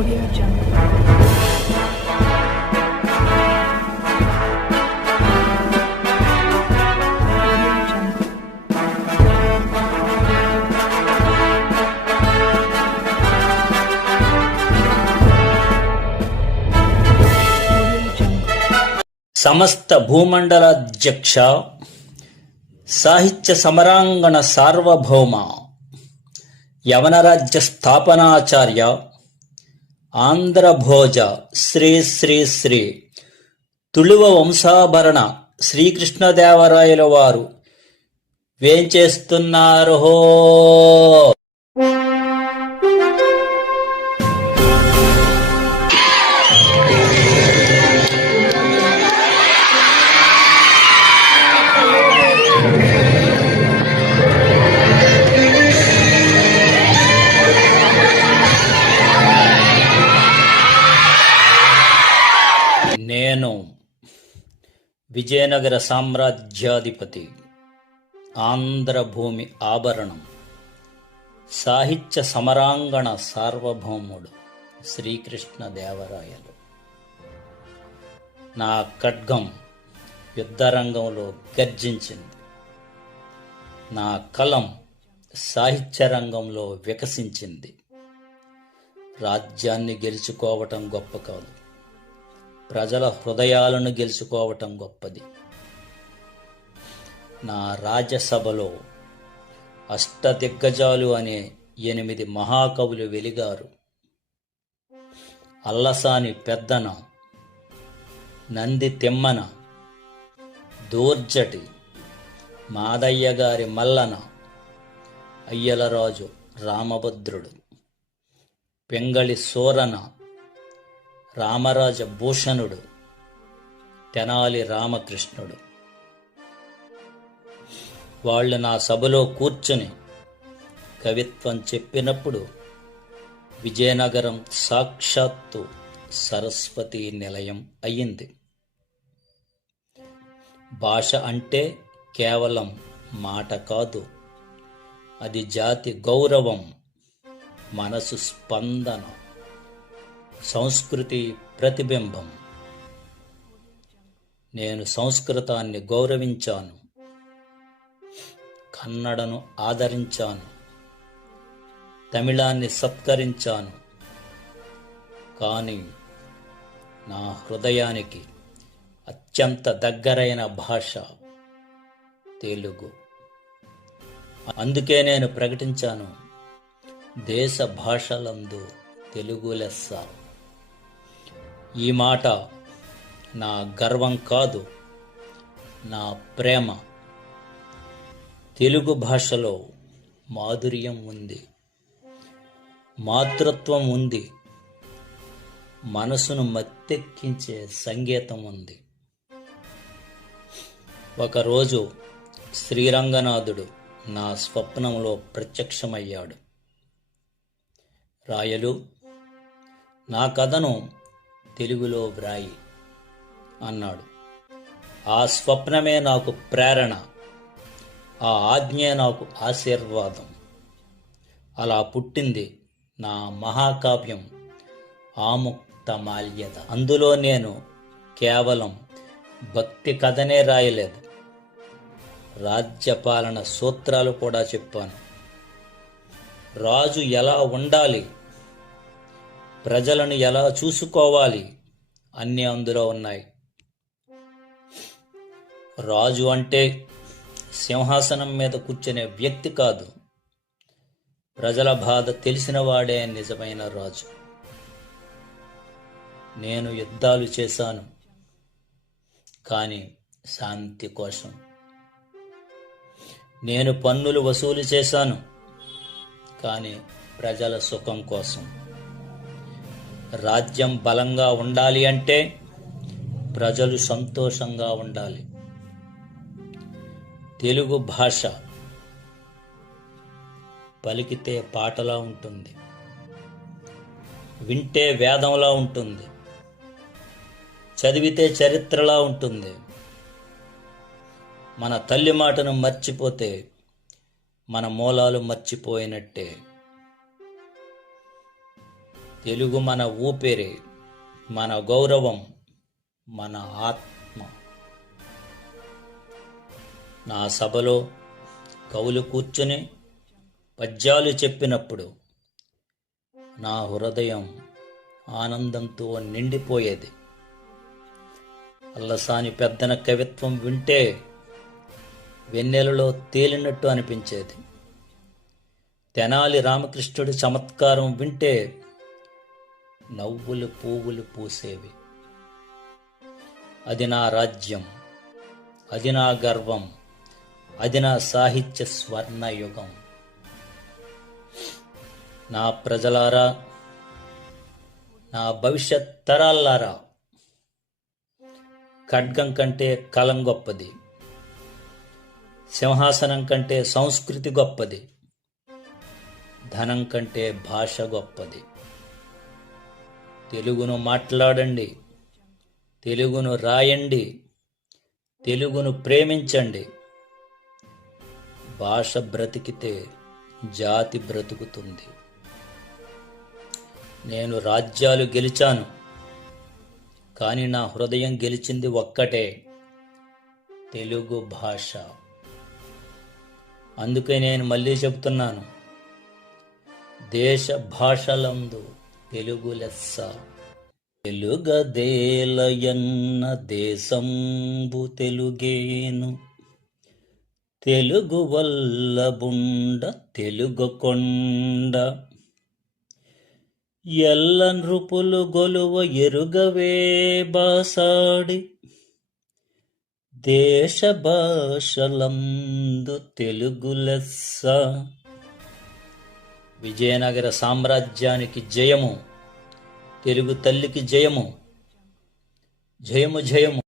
Audio Jungle. Audio Jungle. Audio Jungle. సమస్త భూమండలాధ్యక్ష, సాహిత్య సమరాంగణ సార్వభౌమ, యవనరాజ్య స్థాపనాచార్య, ఆంధ్రభోజ శ్రీ శ్రీ శ్రీ తుళువ వంశాభరణ శ్రీకృష్ణదేవరాయల వారు వేంచేస్తున్నారో. నేను విజయనగర సామ్రాజ్యాధిపతి, ఆంధ్రభూమి ఆభరణం, సాహిత్య సమరాంగణ సార్వభౌముడు శ్రీకృష్ణదేవరాయలు. నా ఖడ్గం యుద్ధరంగంలో గర్జించింది, నా కలం సాహిత్య రంగంలో వికసించింది. రాజ్యాన్ని గెలుచుకోవటం గొప్ప కాదు, ప్రజల హృదయాలను గెలుచుకోవటం గొప్పది. నా రాజ్యసభలో అష్టదిగ్గజాలు అనే 8 మహాకవులు వెలిగారు. అల్లసాని పెద్దన, నంది తిమ్మన, దూర్జటి, మాదయ్య గారి మల్లన, అయ్యలరాజు రామభద్రుడు, పెంగళి సోరన, రామరాజ భూషణుడు, తెనాలి రామకృష్ణుడు. వాళ్ళు నా సభలో కూర్చుని కవిత్వం చెప్పినప్పుడు విజయనగరం సాక్షాత్తు సరస్వతీ నిలయం అయ్యింది. భాష అంటే కేవలం మాట కాదు, అది జాతి గౌరవం, మనసు స్పందన, సంస్కృతి ప్రతిబింబం. నేను సంస్కృతాన్ని గౌరవించాను, కన్నడను ఆదరించాను, తమిళాన్ని సత్కరించాను. కానీ నా హృదయానికి అత్యంత దగ్గరైన భాష తెలుగు. అందుకే నేను ప్రకటించాను, దేశ భాషలందు తెలుగు లెస్స. ఈ మాట నా గర్వం కాదు, నా ప్రేమ. తెలుగు భాషలో మాధుర్యం ఉంది, మాతృత్వం ఉంది, మనసును మత్తెక్కించే సంగీతం ఉంది. ఒకరోజు శ్రీరంగనాథుడు నా స్వప్నంలో ప్రత్యక్షమయ్యాడు. రాయలు, నా కథను తెలుగులో వ్రాయి అన్నాడు. ఆ స్వప్నమే నాకు ప్రేరణ, ఆ ఆజ్ఞే నాకు ఆశీర్వాదం. అలా పుట్టింది నా మహాకావ్యం ఆముక్తమాల్యద. అందులో నేను కేవలం భక్తి కథనే రాయలేదు, రాజ్యపాలన సూత్రాలు కూడా చెప్పాను. రాజు ఎలా ఉండాలి, ప్రజలను ఎలా చూసుకోవాలి, అన్నీ అందులో ఉన్నాయి. రాజు అంటే సింహాసనం మీద కూర్చునే వ్యక్తి కాదు, ప్రజల బాధ తెలిసిన వాడే నిజమైన రాజు. నేను యుద్ధాలు చేశాను, కానీ శాంతి కోసం. నేను పన్నులు వసూలు చేశాను, కానీ ప్రజల సుఖం కోసం. రాజ్యం బలంగా ఉండాలి అంటే ప్రజలు సంతోషంగా ఉండాలి. తెలుగు భాష పలికితే పాటలా ఉంటుంది, వింటే వేదంలా ఉంటుంది, చదివితే చరిత్రలా ఉంటుంది. మన తల్లి మాటను మర్చిపోతే మన మూలాలు మర్చిపోయినట్టే. తెలుగు మన ఊపిరి, మన గౌరవం, మన ఆత్మ. నా సభలో కవులు కూర్చుని పద్యాలు చెప్పినప్పుడు నా హృదయం ఆనందంతో నిండిపోయేది. అల్లసాని పెద్దన కవిత్వం వింటే వెన్నెలలో తేలినట్టు అనిపించేది. తెనాలి రామకృష్ణుడి చమత్కారం వింటే నవ్వులు పువ్వులు పూసేవి. అది నా రాజ్యం, అది నా గర్వం, అది నా సాహిత్య స్వర్ణయుగం. నా ప్రజలారా, నా భవిష్యత్ తరాలారా, ఖడ్గం కంటే కలం గొప్పది, సింహాసనం కంటే సంస్కృతి గొప్పది, ధనం కంటే భాష గొప్పది. తెలుగును మాట్లాడండి, తెలుగును రాయండి, తెలుగును ప్రేమించండి. భాష బ్రతికితే జాతి బ్రతుకుతుంది. నేను రాజ్యాలు గెలిచాను, కానీ నా హృదయం గెలిచింది ఒక్కటే, తెలుగు భాష. అందుకే నేను మళ్ళీ చెబుతున్నాను, దేశ భాషలందు తెలుగు లెస్స. తెలుగదేలయన్న దేశంబు తెలుగేను, తెలుగు వల్లబుండ తెలుగు కొండ. ఎల్ల నృపులు గొలువ ఎరుగవే బాసాడి, దేశ భాషలందు తెలుగు లెస్స. విజయనగర సామ్రాజ్యానికి జయము, తెలుగు తల్లికి జయము, జయము జయము.